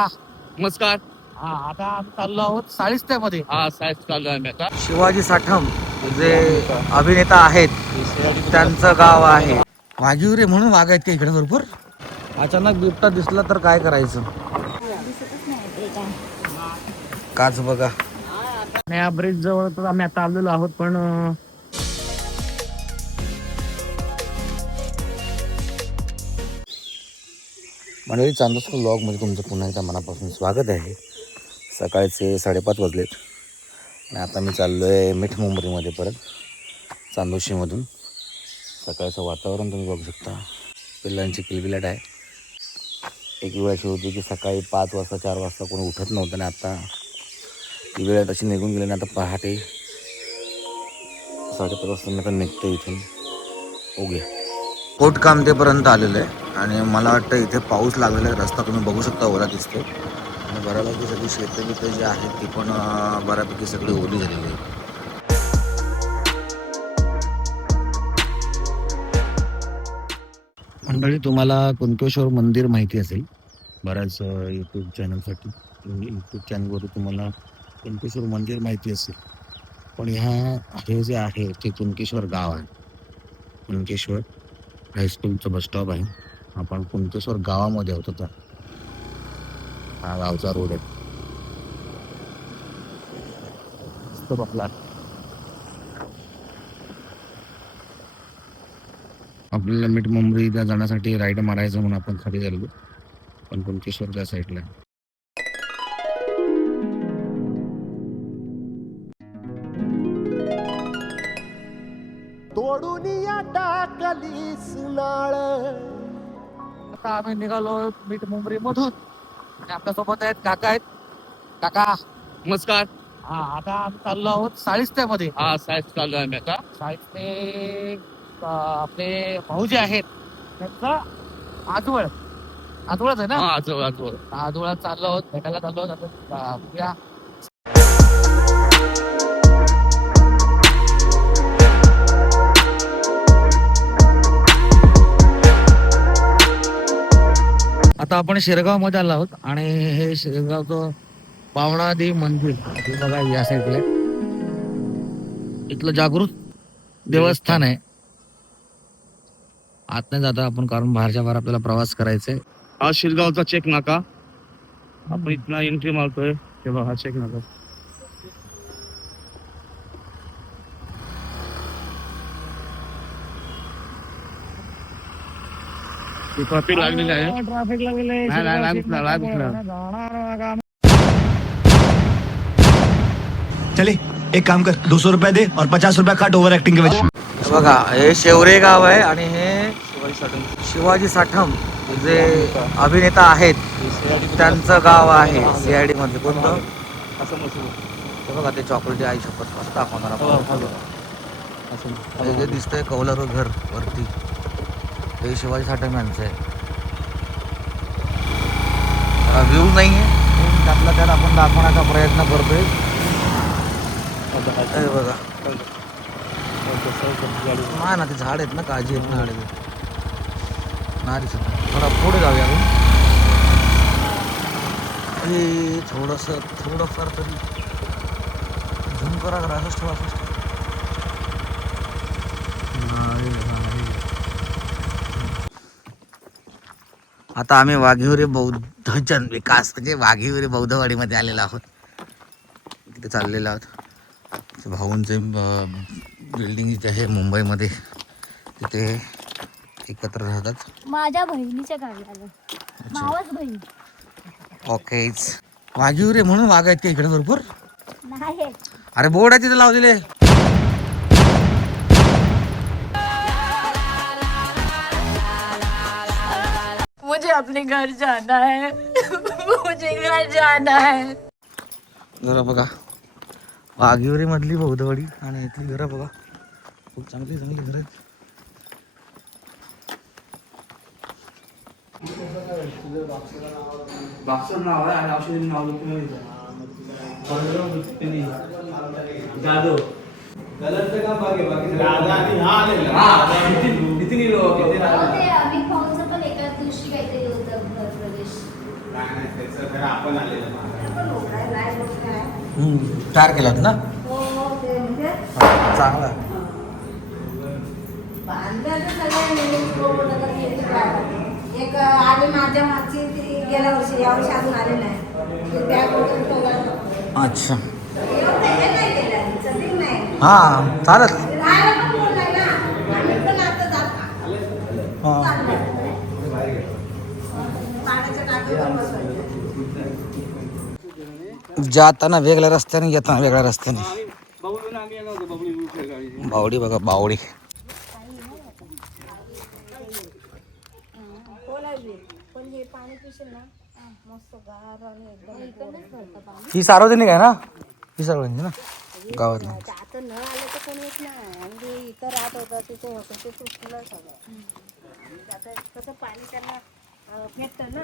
नमस्कार. आता आम्ही चाललो आहोत साळिस्त्यामध्ये. साहेब चालू आहे मी आता. शिवाजी साठम जे अभिनेता आहेत त्यांचं गाव आहे वाघिवरे म्हणून वाघ आहेत का इकडे भरपूर. अचानक बिबटा दिसला तर काय करायचं. काच बघा. या ब्रिज जवळ तर आम्ही आता आलेलो आहोत, पण मंडळी, चांदोस्कर व्लॉगमध्ये तुमचं पुन्हा एकदा मनापासून स्वागत आहे. सकाळचे 5:30 वाजलेत आणि आता मी चाललो आहे मिठ मुंबरीमध्ये परत चांदोशीमधून. सकाळचं वातावरण तुम्ही बघू शकता. पिल्लांची किलबिलाट आहे. एक वेळ अशी होती की सकाळी 5 वाजता 4 वाजता कोणी उठत नव्हतं आणि आता ती वेळ तशी निघून गेली आणि आता पहाटे 5:30 वाजता मी आता निघतो इथून. ओके, कोट कामतेपर्यंत आलेलं आहे आणि मला वाटतं इथे पाऊस लागलेला आहे. रस्ता तुम्ही बघू शकता, ओला दिसतो आणि बऱ्यापैकी सगळी शेतं जी आहेत ती पण बऱ्यापैकी सगळी ओली झालेली आहे. मंडळी, तुम्हाला कुणकेश्वर मंदिर माहिती असेल बऱ्याच यूट्यूब चॅनलसाठी. यूट्यूब चॅनलवरून तुम्हाला कुणकेश्वर मंदिर माहिती असेल, पण हे जे आहे ते कुणकेश्वर गाव आहे. कुणकेश्वर हायस्कूलचं बस स्टॉप आहे. आपण कुणकेश्वर गावामध्ये होतो तर हा गावचा रोड आहे. आपल्याला मिठ मुंबरीला जाण्यासाठी राईड मारायचं म्हणून आपण खाली गेलो, पण कुणकेश्वर त्या साईडला आहे. टाकली सुनाळ. आता आम्ही निघालो मिठ मुंबरी मधून आणि आपल्यासोबत आहेत काका आहेत. काका नमस्कार. आता आम्ही चाललो आहोत साळिस्त्यामध्ये. साहेब चालू आहे मी आता. साळिस्ते आपले भाऊ जे आहेत त्यांचं आजोळच आहे ना. आजोळा चाललो आहोत, भेटायला चाललो आहोत. आता बघूया. आता आपण शिरगाव मध्ये आलो आहोत आणि हे शिरगावचं पावणादेवी मंदिर हे बघा या साईडला. इथलं जागृत देवस्थान आहे. आत नाही जाता आपण, कारण बाहेरच्या बाहेर आपल्याला प्रवास करायचा आहे. हा शिरगावचा चेक नाका. आपण इथला एंट्री मारतोय तेव्हा हा चेक नाका. ट्रॅफिक लागलेली आहे. ट्रॅफिक लागलेलं आहे. चले एक काम कर, 200 रुपये दे और 50 रुपया काट ओव्हर ऍक्टिंग के वजह. बघा, हे शेवरे गाव आहे आणि हे शिवाजी साठम जे अभिनेता आहेत त्यांचं गाव आहे. CID मध्ये कोणतं बघा, ते चॉकलेटी आई शपथ मस्त दाखवणार आपण. जे दिसतंय कौलारू घर वरती ते शिवाजी साठम यांचं आहे. व्ह्यू नाही आहे, त्यातला त्यात आपण दाखवण्याचा प्रयत्न करतोय. बघा हा ना, ते झाड आहेत ना, काळजी आहेत ना. ना दिसत थोडा पुढे जाऊया आपण. थोडंफार तरी झूम करा करा. असंच ठेवा, असंच ठेवा. आता आम्ही वाघिवरे बौद्ध जन विकास म्हणजे वाघिवरे बौद्धवाडीमध्ये आलेलो आहोत. तिथे चाललेलो आहोत. भाऊंचे बिल्डिंग जिथे आहे मुंबईमध्ये तिथे एकत्र राहतात. माझ्या बहिणीच्या गावी आलो. मावस बहीण. ओकेच, वाघिवरे म्हणून वाघ आहेत का इकडे भरपूर. नाही, अरे बोर्ड आहे तिथे लावलेले. मुझे अपने घर जाना है. मुझे घर जाना है. जरा बघा, वाघिवरे मधली बौद्धवाडी आणि इथली घरं बघा, खूप चांगली घर आहेत. नाव आहे आणि औषधी नाव जाधव. तयार केलात ना चांगला. एक आली माझ्या मागची ती गेल्या वर्षी यावर्षी अजून आले नाही. अच्छा हां चालत. जाताना वेगळ्या रस्त्याने येताना वेगळ्या रस्त्याने. बावडी बघा बावडी. ही सार्वजनिक आहे ना ही सार्वजनिक ना गावात. आता नळ आलं तर कोणी येत नाही. आणि इथं राहत होतं तिथे होतं ते तुटलं सगळं. आता कसं पाणी त्यांना भेटतं ना.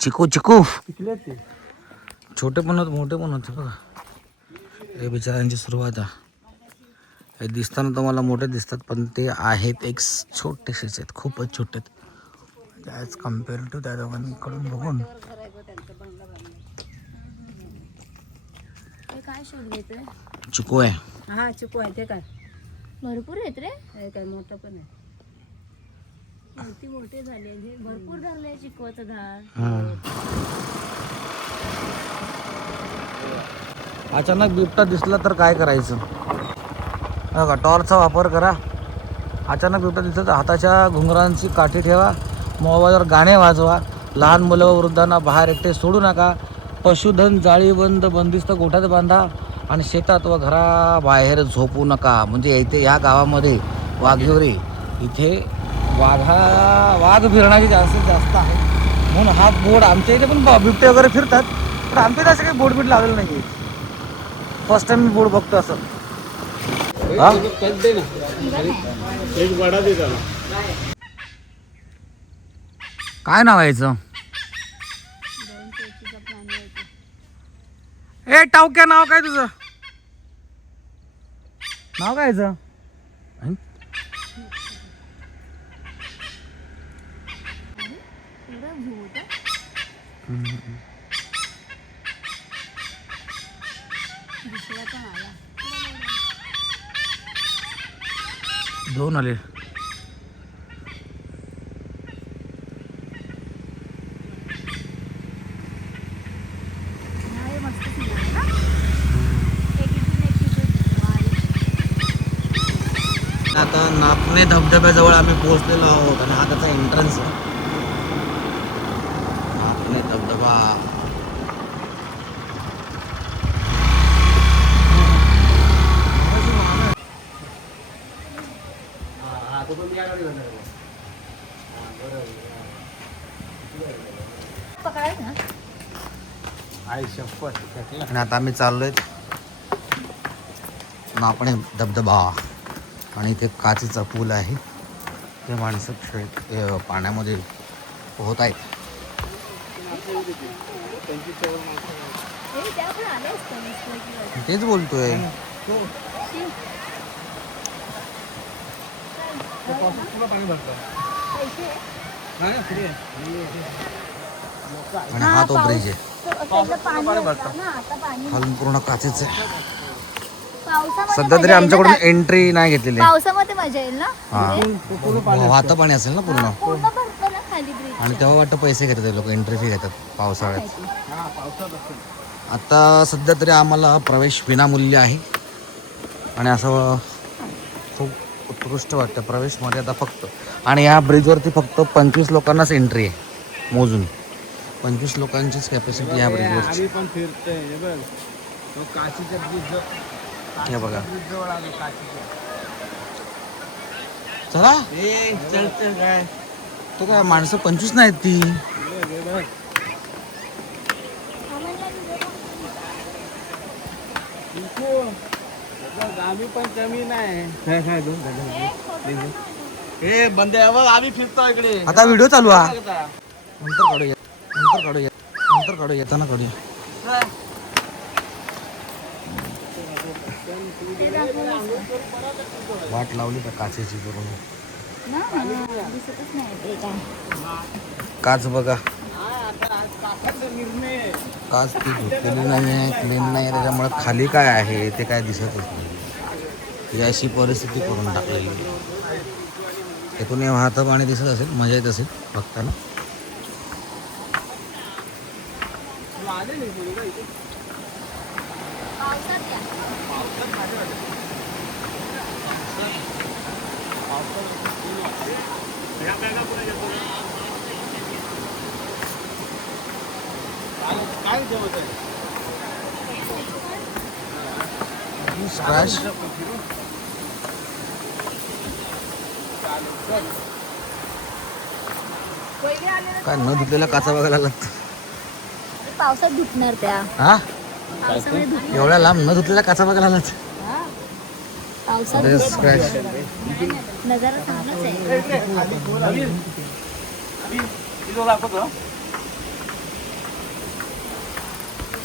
चिकू चिकू छोटे पण होते मोठे पण होते बघा. हे बिचाऱ्यांची सुरुवात आहे. हे दिसताना तुम्हाला मोठे दिसतात पण ते आहेत एक छोटेसेच आहेत. खूपच छोटे आहेत त्याच कम्पेअर टू त्या दोघांकडून बघून. काय शोध घेतोय? चिकू आहे. हा चिकू आहे ते काय भरपूर आहेत रे. हे काय मोठं पण आहे. मोठे झाले भरपूर धरले चिकवाचं झाड. अचानक बिबटा दिसला तर काय करायचं बघा. टॉर्चचा वापर करा. अचानक बिबटा दिसला तर हाताच्या घुंगरांची काठी ठेवा. मोबाईलवर गाणे वाजवा. लहान मुलं व वृद्धांना बाहेर एकटे सोडू नका. पशुधन जाळीबंद बंदिस्त गोठ्यात बांधा आणि शेतात व घराबाहेर झोपू नका. म्हणजे इथे या गावामध्ये वाघिवरे इथे वाघ फिरण्याची जास्तीत जास्त आहे म्हणून हा बोर्ड. आमच्या इथे पण बिबटे वगैरे फिरतात पण आमच्या इथे असं काही बोर्ड बीट लावलेलं नाही. फर्स्ट टाइम मी बोर्ड बघतो असं. काय नाव आहे याचं? ए टावक्या नाव काय तुझं? नाव काय याचं? दोन आले. आता नापणे धबधब्याजवळ आम्ही पोहोचलेलो आहोत आणि हा त्याचा एंट्रन्स आहे. नापणे धबधबा. आणि आता आम्ही चाललोय नापणे धबधबा आणि इथे काचेचा पूल आहे. ते माणसं पाण्यामध्ये पोहत आहेत. तेच बोलतोय. आणि हा तो ब्रिज आहे. खालून पूर्ण काचेच आहे. सध्या तरी आमच्याकडून एंट्री नाही घेतलेली. पावसामध्ये मजा येईल ना. हा वाहतं पाणी असेल ना पूर्ण. पूर्ण भरतं ना खाली ब्रिज. आणि तेव्हा वाटतं पैसे घेतात ते लोक. एंट्री फी घेतात पावसाळ्यात. आता सध्या तरी आम्हाला प्रवेश विनामूल्य आहे आणि असं खूप उत्कृष्ट वाटतं. प्रवेश मर्यादा फक्त. आणि ह्या ब्रिजवरती फक्त 25 लोकांनाच एंट्री आहे मोजून. 25 लोकांचीच कॅपॅसिटी ह्या ब्रिजवरची. हे बघा चला. तो काय माणसं 25 नाहीत ती. पण कमी नाही. हे बंदे आम्ही फिरतो इकडे. आता व्हिडिओ चालू आहे. नंतर काढूया नंतर काढूया येताना काढूया. वाट लावली का काचेची करून. दिसतच नाही ते काय. काच बघा काच ती धुतलेली नाही आहे, क्लीन नाही आहे, त्याच्यामुळे खाली काय आहे ते काय दिसतच नाही. ही अशी परिस्थिती करून टाकलेली आहे. त्यातून हे वाहतं पाणी दिसत असेल, मजा येत असेल बघताना. स्क्रॅच काय न धुतलेल्या काचा बघायला लागतं. पावसात धुतणार त्या हा पावसामध्ये धुतणार. एवढ्या लांब न धुतलेल्या काचा बघायला लागतं. पावसात स्क्रॅच नजारा चांगलाच आहे.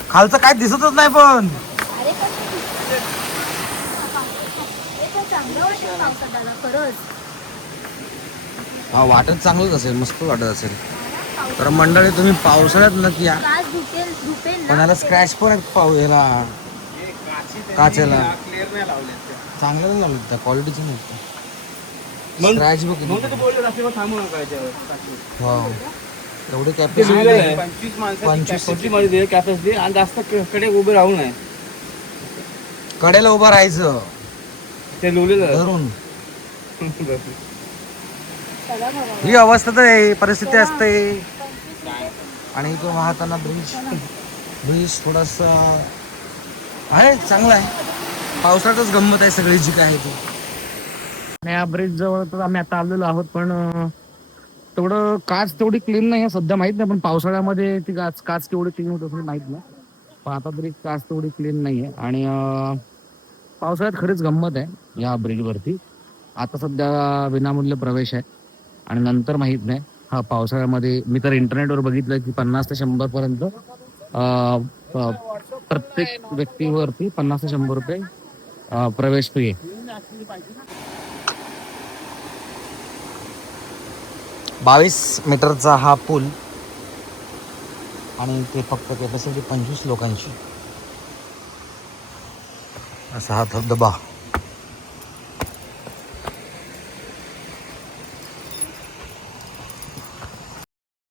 खालचं काय दिसतच नाही पण. अरे पण हे पण चांगलं वाटेल पावसात दादा खरंच. हा वाटत चांगलंच असेल, मस्त वाटत असेल. तर मंडळी तुम्ही पावसाळ्यात नक्की या. काच धुपेल पण याला स्क्रॅच पण आहेत पाहू याला काचेला. चांगलं नाही लावलं, त्या क्वालिटीचे नाही. स्क्रॅच बघ किती. वाव. एवढे कॅपॅसिटी 25 कॅपॅसिटी आणि जास्त कडे उभे राहू नये. कडेला उभं राहायचं ते लोलेलं धरून. ही अवस्था तर आहे, परिस्थिती असते. आणि इथून वाहताना ब्रिज थोडासा आहे, चांगला आहे. पावसाळ्यातच गंमत आहे सगळी जी काय आहे ती. आणि या ब्रिज जवळ तर आम्ही आता आलेलो आहोत, पण तेवढं काच तेवढी क्लीन नाही आहे सध्या, माहित नाही. पण पावसाळ्यामध्ये ती काच तेवढी क्लीन होत असेल माहित नाही. पण आता तरी काच तेवढी क्लीन नाही आहे. आणि पावसाळ्यात खरीच गंमत आहे या ब्रिजवरती. आता सध्या विनामूल्य प्रवेश आहे आणि नंतर माहित नाही. हा पावसाळ्यामध्ये मी तर इंटरनेटवर बघितलं की 50 ते 100 पर्यंत प्रत्येक व्यक्तीवरती 50 ते 100 रुपये प्रवेश फी आहे. 22 मीटरचा हा पूल आणि ते फक्त कॅपॅसिटी 25 लोकांची. असा हा धबधबा.